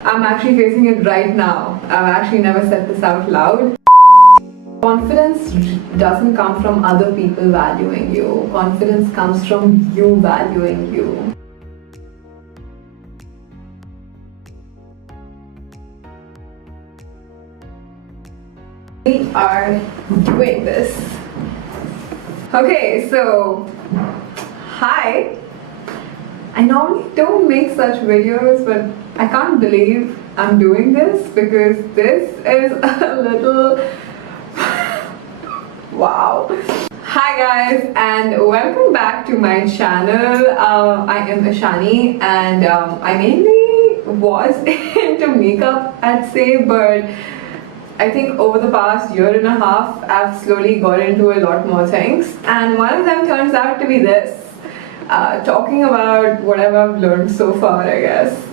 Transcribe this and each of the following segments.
I'm actually facing it right now. I've actually never said this out loud. Confidence doesn't come from other people valuing you. Confidence comes from you valuing you. We are doing this. Okay, so hi. I normally don't make such videos, but I can't believe I'm doing this because this is a little wow. Hi guys, and welcome back to my channel. I am Ishani, and I mainly was into makeup, I'd say, but I think over the past year and a half I've slowly got into a lot more things, and one of them turns out to be this. Talking about whatever I've learned so far, I guess.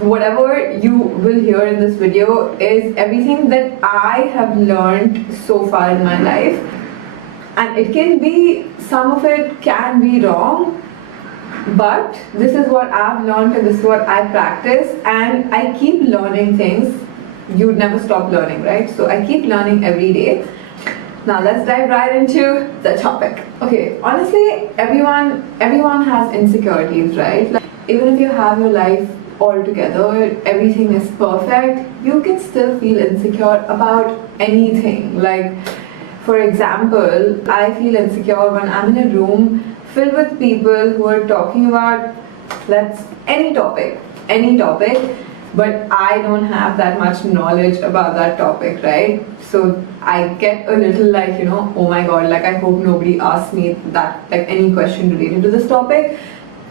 Whatever you will hear in this video is everything that I have learned so far in my life, and it can be, some of it can be wrong, but this is what I've learned and this is what I practice, and I keep learning things. You'd never stop learning, right? So I keep learning every day. Now let's dive right into the topic. Okay, honestly, everyone has insecurities, right? Like, even if you have your life all together, everything is perfect, you can still feel insecure about anything. Like, for example, I feel insecure when I'm in a room filled with people who are talking about any topic, but I don't have that much knowledge about that topic, right? So I get a little like, oh my god, like I hope nobody asks me that, like any question related to this topic,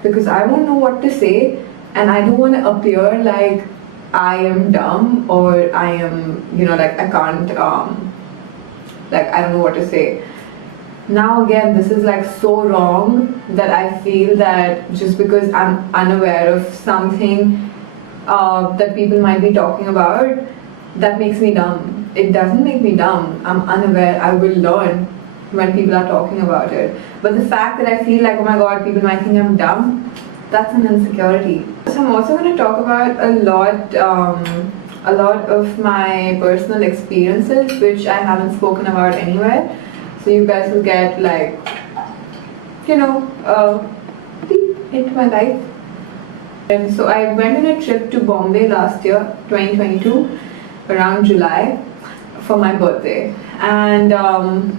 because I won't know what to say, and I don't want to appear like I am dumb or I am, like I can't, like I don't know what to say. Now again, this is like so wrong that I feel that just because I'm unaware of something that people might be talking about, that makes me dumb. It doesn't make me dumb. I'm unaware. I will learn when people are talking about it. But the fact that I feel like, oh my god, people might think I'm dumb, that's an insecurity. So I'm also going to talk about a lot of my personal experiences which I haven't spoken about anywhere. So you guys will get like, peek into my life. And so I went on a trip to Bombay last year, 2022, around July, for my birthday. And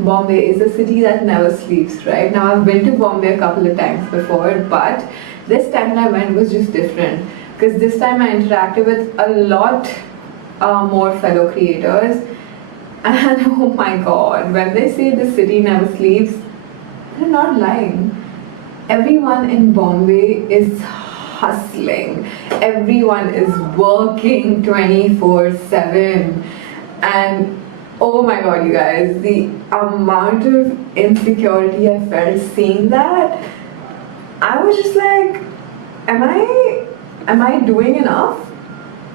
Bombay is a city that never sleeps, right? Now I've been to Bombay a couple of times before, but this time I went was just different, because this time I interacted with a lot more fellow creators, and oh my god, when they say the city never sleeps, they're not lying. Everyone in Bombay is hustling. Everyone is working 24/7, and oh my god, you guys, the amount of insecurity I felt seeing that, I was just like, am I doing enough?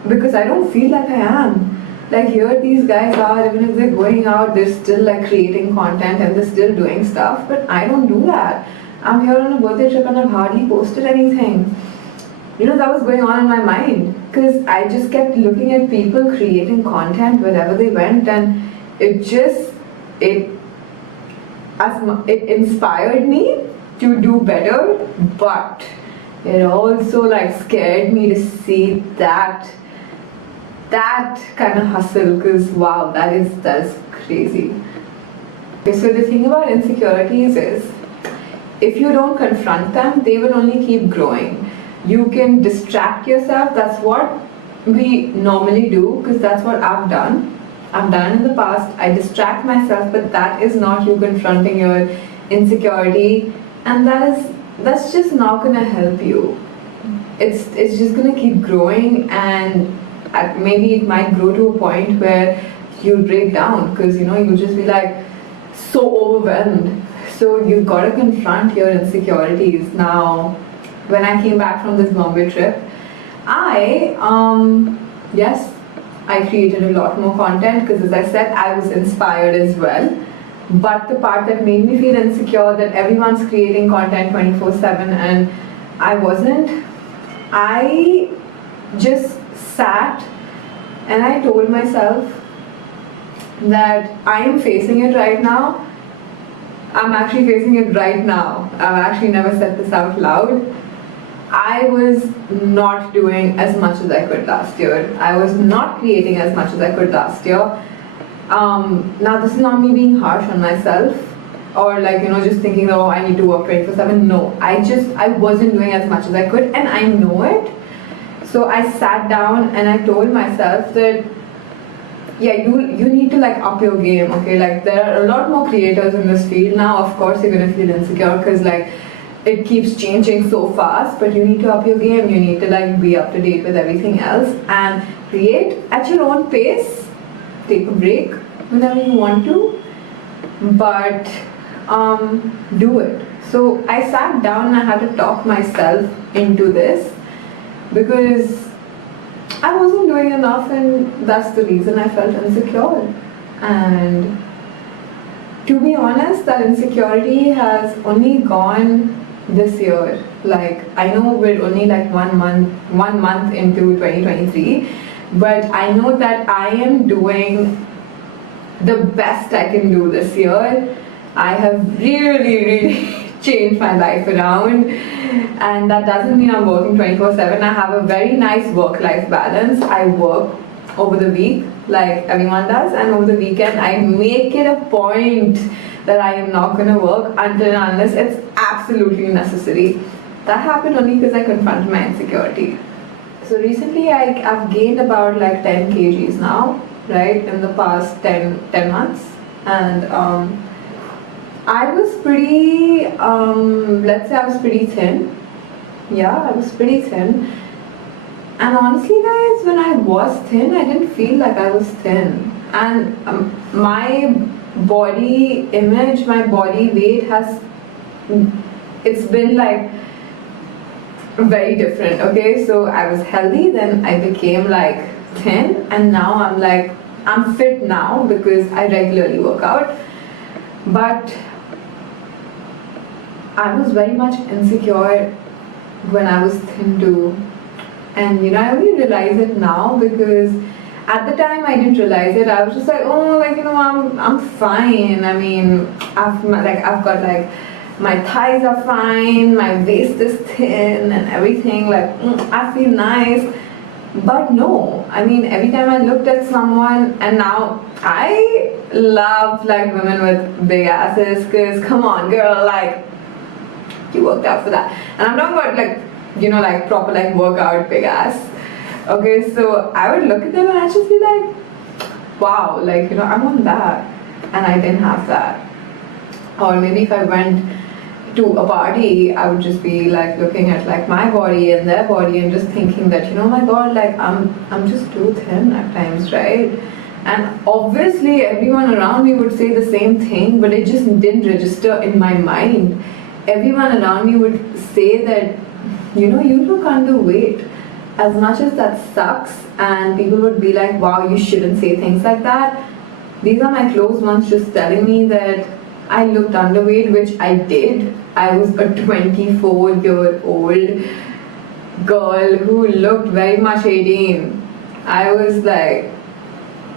Because I don't feel like I am. Like, here these guys are, even if they're going out, they're still like creating content and they're still doing stuff, but I don't do that. I'm here on a birthday trip and I've hardly posted anything. That was going on in my mind, because I just kept looking at people creating content wherever they went, and it inspired me to do better, but it also like scared me to see that kind of hustle, because wow, that is crazy. Okay, so the thing about insecurities is, if you don't confront them, they will only keep growing. You can distract yourself. That's what we normally do, because that's what I've done in the past. I distract myself, but that is not you confronting your insecurity, and that's just not gonna help you. It's just gonna keep growing, and maybe it might grow to a point where you'll break down, because you'll just be like so overwhelmed. So you've got to confront your insecurities. Now, when I came back from this Bombay trip, I created a lot more content, because as I said, I was inspired as well. But the part that made me feel insecure, that everyone's creating content 24/7 and I wasn't, I just sat and I told myself that I am facing it right now. I'm actually facing it right now. I've actually never said this out loud. I was not doing as much as I could last year. I was not creating as much as I could last year. Now this is not me being harsh on myself or like, just thinking, oh, I need to work 24/7. No, I wasn't doing as much as I could, and I know it. So I sat down and I told myself that, yeah, you need to like up your game, okay? Like there are a lot more creators in this field now. Of course you're gonna feel insecure because like it keeps changing so fast, but you need to up your game. You need to like be up to date with everything else and create at your own pace. Take a break whenever you want to, but do it. So I sat down and I had to talk myself into this because I wasn't doing enough, and that's the reason I felt insecure. And to be honest, that insecurity has only gone this year. Like I know we're only like 1 month into 2023, but I know that I am doing the best I can do this year. I have really changed my life around, and that doesn't mean I'm working 24/7. I have a very nice work-life balance. I work over the week like everyone does, and over the weekend I make it a point that I am not going to work until and unless it's absolutely necessary. That happened only because I confronted my insecurity. So recently I've gained about like 10 kgs now, right, in the past 10 months, and I was pretty, let's say I was pretty thin. Yeah, I was pretty thin. And honestly guys, when I was thin, I didn't feel like I was thin. And my body image, my body weight it's been like very different, okay? So I was healthy, then I became like thin, and now I'm fit now because I regularly work out. But I was very much insecure when I was thin too, and I only realize it now because at the time I didn't realize it. I was just like, oh, like I'm fine. I mean, I've got like my thighs are fine, my waist is thin, and everything. Like I feel nice. But no, I mean, every time I looked at someone, and now I love like women with big asses, because come on girl, like you worked out for that. And I'm talking about like like proper like workout big ass. Okay, so I would look at them and I'd just be like, wow, like I want that, and I didn't have that. Or maybe if I went to a party, I would just be like looking at like my body and their body and just thinking that oh my god, like I'm just too thin at times, right? And obviously everyone around me would say the same thing, but it just didn't register in my mind. Everyone around me would say that you look underweight. As much as that sucks, and people would be like, wow, you shouldn't say things like that, these are my close ones just telling me that I looked underweight, which I did. I was a 24-year-old girl who looked very much 18. I was like,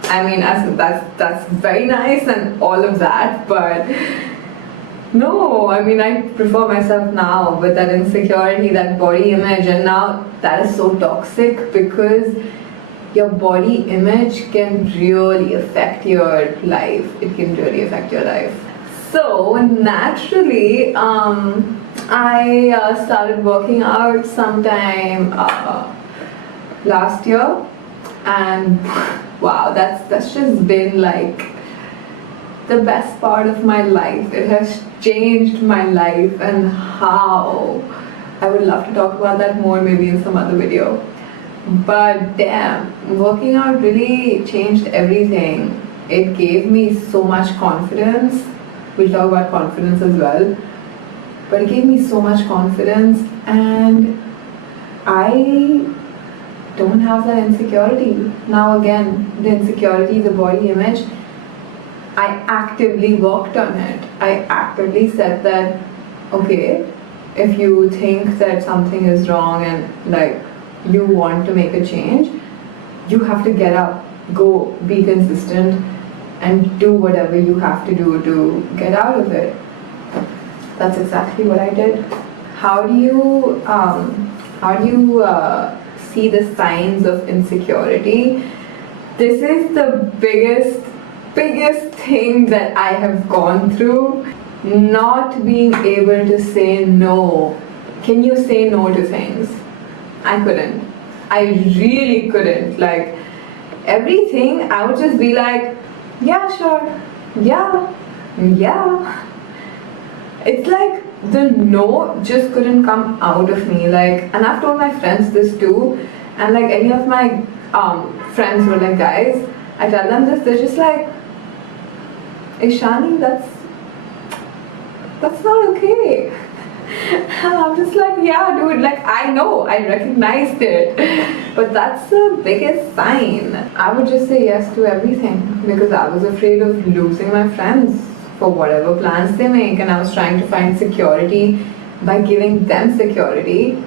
I mean, that's very nice and all of that, but no, I mean, I prefer myself now with that insecurity, that body image, and now that is so toxic because your body image can really affect your life. It can really affect your life. So naturally, I started working out sometime last year, and wow, that's just been like the best part of my life. It has changed my life, and how. I would love to talk about that more maybe in some other video. But damn, working out really changed everything. It gave me so much confidence. We'll talk about confidence as well. But it gave me so much confidence, and I don't have that insecurity. Now again, the insecurity, the body image, I actively worked on it. I actively said that, okay, if you think that something is wrong and like you want to make a change, you have to get up, go, be consistent, and do whatever you have to do to get out of it. That's exactly what I did. How do you see the signs of insecurity? This is the biggest thing that I have gone through. Not being able to say no. Can you say no to things? I couldn't. I really couldn't. Like, everything, I would just be like, yeah, sure, yeah. It's like the no just couldn't come out of me. Like, and I've told my friends this too, and like any of my friends were like, guys, I tell them this, they're just like, Ishani, that's not okay. And I'm just like, yeah, dude, like, I know, I recognized it, but that's the biggest sign. I would just say yes to everything because I was afraid of losing my friends for whatever plans they make, and I was trying to find security by giving them security.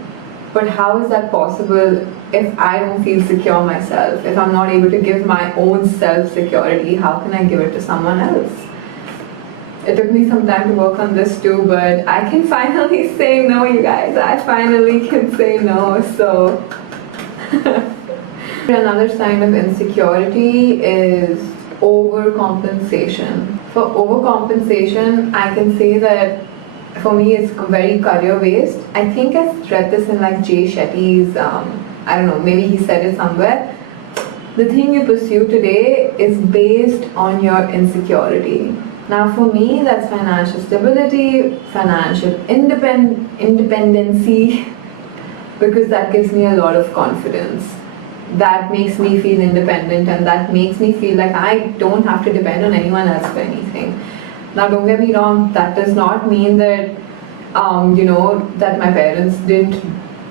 But how is that possible if I don't feel secure myself? If I'm not able to give my own self security, how can I give it to someone else? It took me some time to work on this too, but I can finally say no, you guys. I finally can say no, so. Another sign of insecurity is overcompensation. For overcompensation, I can say that for me it's very career based. I think I read this in like Jay Shetty's, I don't know, maybe he said it somewhere. The thing you pursue today is based on your insecurity. Now for me, that's financial stability, financial independency, because that gives me a lot of confidence. That makes me feel independent, and that makes me feel like I don't have to depend on anyone else for anything. Now don't get me wrong, that does not mean that, that my parents didn't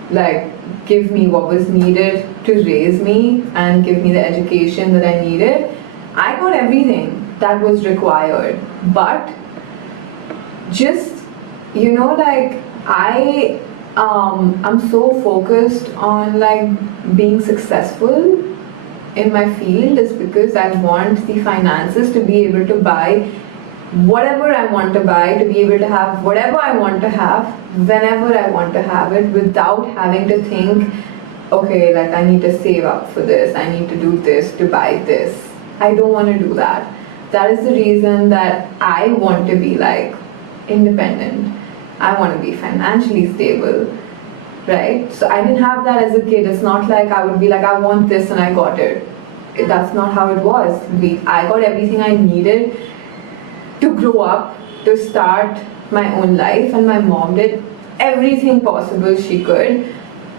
like give me what was needed to raise me and give me the education that I needed. I got everything that was required, but just like I'm so focused on like being successful in my field is because I want the finances to be able to buy whatever I want to buy, to be able to have whatever I want to have whenever I want to have it without having to think, okay, like I need to save up for this, I need to do this to buy this. I don't want to do that. That is the reason that I want to be like independent. I want to be financially stable, right? So I didn't have that as a kid. It's not like I would be like, I want this and I got it. That's not how it was. I got everything I needed to grow up, to start my own life, and my mom did everything possible she could.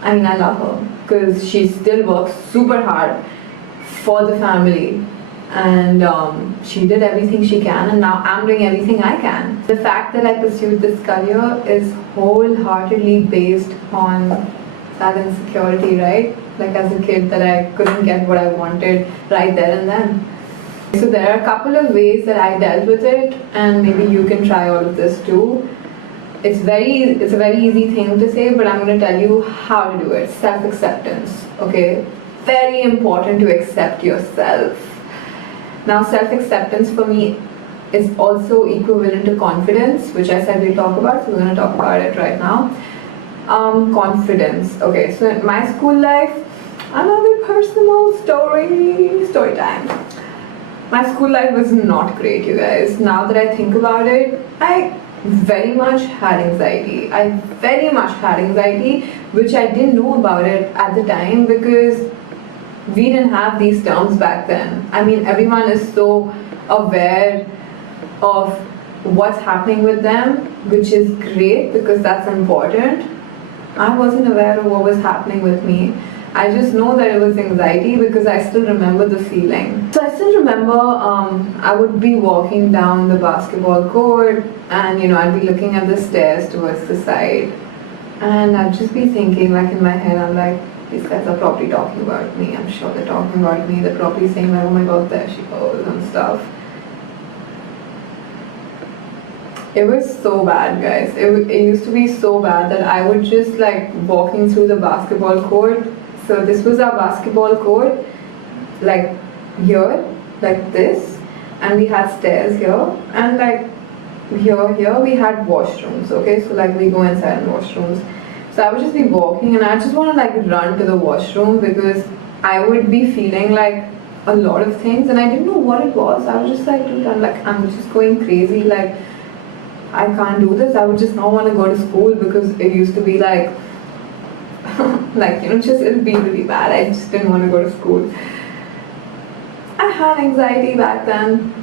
I mean, I love her because she still works super hard for the family. And she did everything she can, and now I'm doing everything I can. The fact that I pursued this career is wholeheartedly based on that insecurity, right? Like as a kid that I couldn't get what I wanted right there and then. So there are a couple of ways that I dealt with it, and maybe you can try all of this too. It's a very easy thing to say, but I'm going to tell you how to do it. Self-acceptance, okay? Very important to accept yourself. Now, self-acceptance for me is also equivalent to confidence, which I said we'll talk about, so we're going to talk about it right now. Confidence. Okay, so in my school life, another personal story time. My school life was not great, you guys. Now that I think about it, I very much had anxiety. Which I didn't know about it at the time because we didn't have these terms back then. I mean, everyone is so aware of what's happening with them, which is great because that's important. I wasn't aware of what was happening with me. I just know that it was anxiety because I still remember the feeling. So I still remember I would be walking down the basketball court and I'd be looking at the stairs towards the side, and I'd just be thinking, like in my head, I'm like, these guys are probably talking about me. I'm sure they're talking about me. They're probably saying, like, oh my god, there she goes and stuff. It was so bad, guys. It used to be so bad that I would just like walking through the basketball court. So this was our basketball court, like here, like this, and we had stairs here, and like here we had washrooms. Okay, so like we go inside in washrooms. So I would just be walking and I just want to like run to the washroom because I would be feeling like a lot of things and I didn't know what it was. I was just like, dude, I'm just going crazy. Like, I can't do this. I would just not want to go to school because it used to be like, like, you know, just it'd be really bad. I just didn't want to go to school. I had anxiety back then.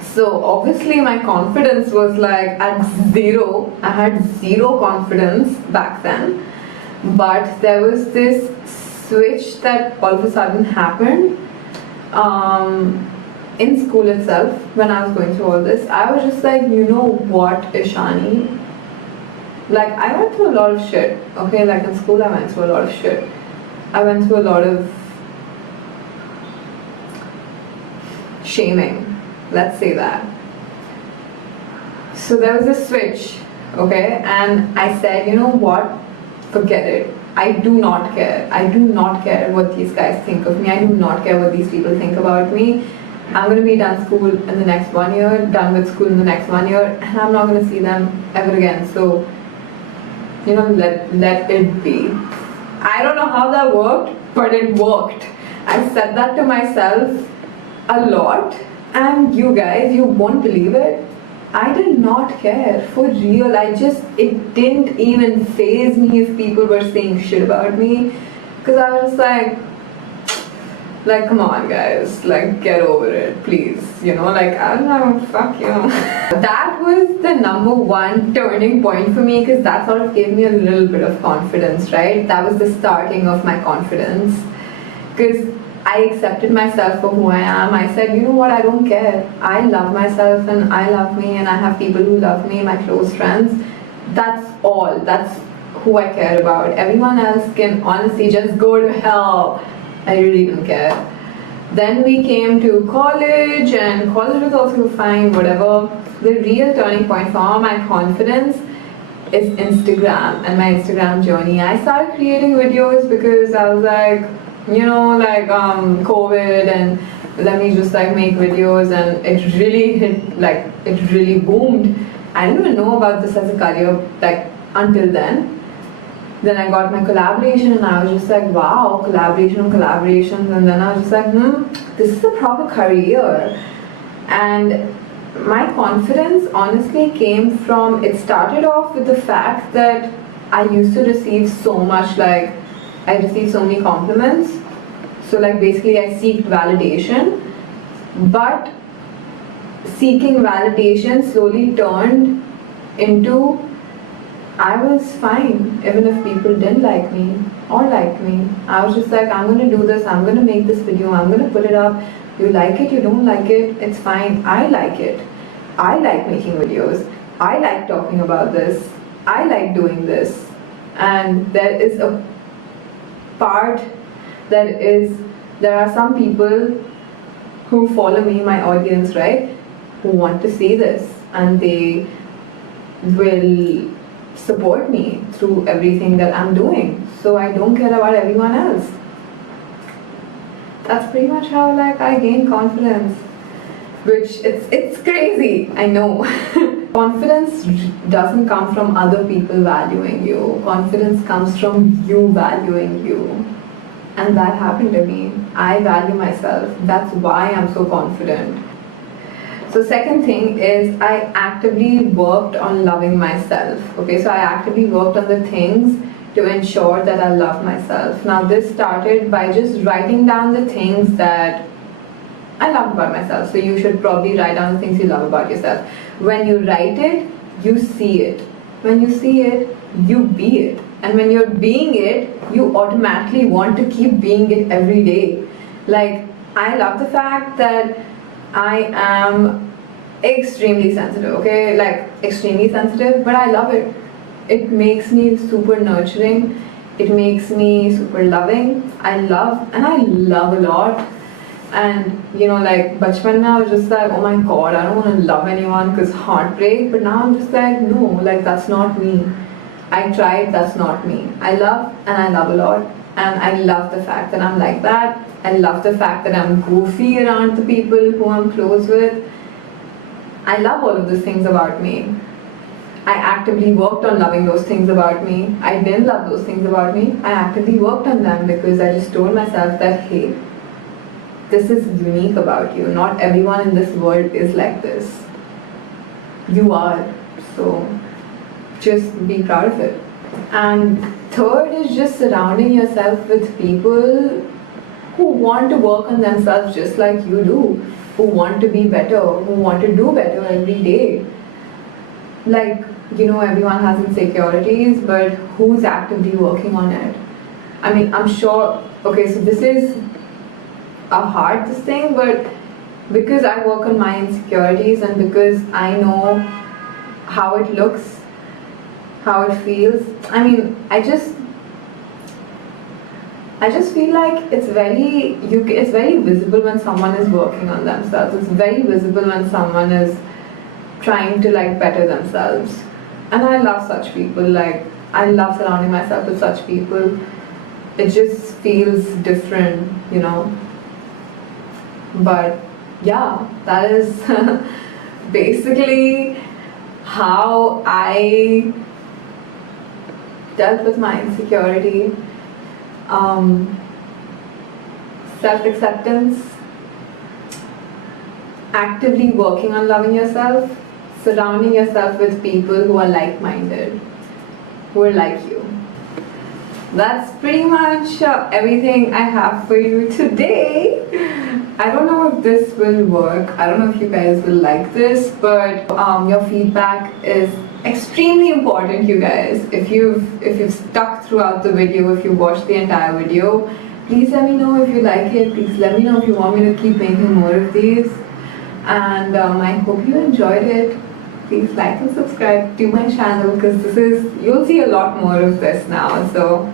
So obviously my confidence was like at zero. I had zero confidence back then. But there was this switch that all of a sudden happened in school itself when I was going through all this. I was just like, you know what, Ishani? Like, I went through a lot of shit. Okay, like in school I went through a lot of shit. I went through a lot of shaming. Let's say that. So there was a switch, okay, and I said, you know what, forget it. I do not care. I do not care what these guys think of me. I do not care what these people think about me. I'm going to be done school in the next 1 year, done with school in the next 1 year, and I'm not going to see them ever again. So, you know, let it be. I don't know how that worked, but it worked. I said that to myself a lot. And you guys, you won't believe it, I did not care, for real. It didn't even faze me if people were saying shit about me, because I was just like, come on guys, like, get over it, please, you know, like, I don't know, fuck you. That was the number one turning point for me, because that sort of gave me a little bit of confidence, right? That was the starting of my confidence, because I accepted myself for who I am. I said, you know what, I don't care. I love myself and I love me and I have people who love me, my close friends. That's all. That's who I care about. Everyone else can honestly just go to hell. I really don't care. Then we came to college and college was also fine, whatever. The real turning point for my confidence is Instagram and my Instagram journey. I started creating videos because I was like, you know, like COVID, and let me just like make videos, and it really hit, like it really boomed. I didn't even know about this as a career like until then. Then I got my collaboration and I was just like, wow, collaboration on collaborations, and then I was just like, this is a proper career. And my confidence honestly came from, it started off with the fact that I used to receive so much, like I received so many compliments. So like basically I seeked validation, but seeking validation slowly turned into I was fine even if people didn't like me or liked me. I was just like, I'm going to do this, I'm going to make this video, I'm going to put it up. You like it, you don't like it, it's fine. I like it. I like making videos. I like talking about this. I like doing this. And there is a part there are some people who follow me, my audience, right, who want to see this, and they will support me through everything that I'm doing. So I don't care about everyone else. That's pretty much how like I gain confidence, which it's crazy, I know. Confidence doesn't come from other people valuing you. Confidence comes from you valuing you. And that happened to me. I value myself. That's why I'm so confident. So second thing is I actively worked on loving myself. Okay, so I actively worked on the things to ensure that I love myself. Now this started by just writing down the things that I love about myself. So you should probably write down the things you love about yourself. When you write it, you see it. When you see it, you be it. And when you're being it, you automatically want to keep being it every day. Like, I love the fact that I am extremely sensitive, okay? Like, extremely sensitive, but I love it. It makes me super nurturing. It makes me super loving. I love a lot. And you know, like bachpan mein I was just like, oh my god, I don't want to love anyone because heartbreak. But now I'm just like, no, like that's not me. I tried, that's not me. I love and I love a lot, and I love the fact that I'm like that. I love the fact that I'm goofy around the people who I'm close with. I love all of those things about me. I actively worked on loving those things about me. I didn't love those things about me. I actively worked on them because I just told myself that, hey, this is unique about you. Not everyone in this world is like this. You are. So just be proud of it. And third is just surrounding yourself with people who want to work on themselves just like you do, who want to be better, who want to do better every day. Like, everyone has insecurities, but who's actively working on it? I mean, I'm sure, okay, so this is a hard thing, but because I work on my insecurities and because I know how it looks, how it feels, I mean, I just feel like it's very visible when someone is working on themselves. It's very visible when someone is trying to better themselves. And I love such people. I love surrounding myself with such people. It just feels different, But yeah, that is basically how I dealt with my insecurity. Self-acceptance, actively working on loving yourself, surrounding yourself with people who are like-minded, who are like you. That's pretty much everything I have for you today. I don't know if this will work. I don't know if you guys will like this, but your feedback is extremely important, you guys. If you've stuck throughout the video, if you watched the entire video, please let me know if you like it. Please let me know if you want me to keep making more of these. And I hope you enjoyed it. Please like and subscribe to my channel because you'll see a lot more of this now. So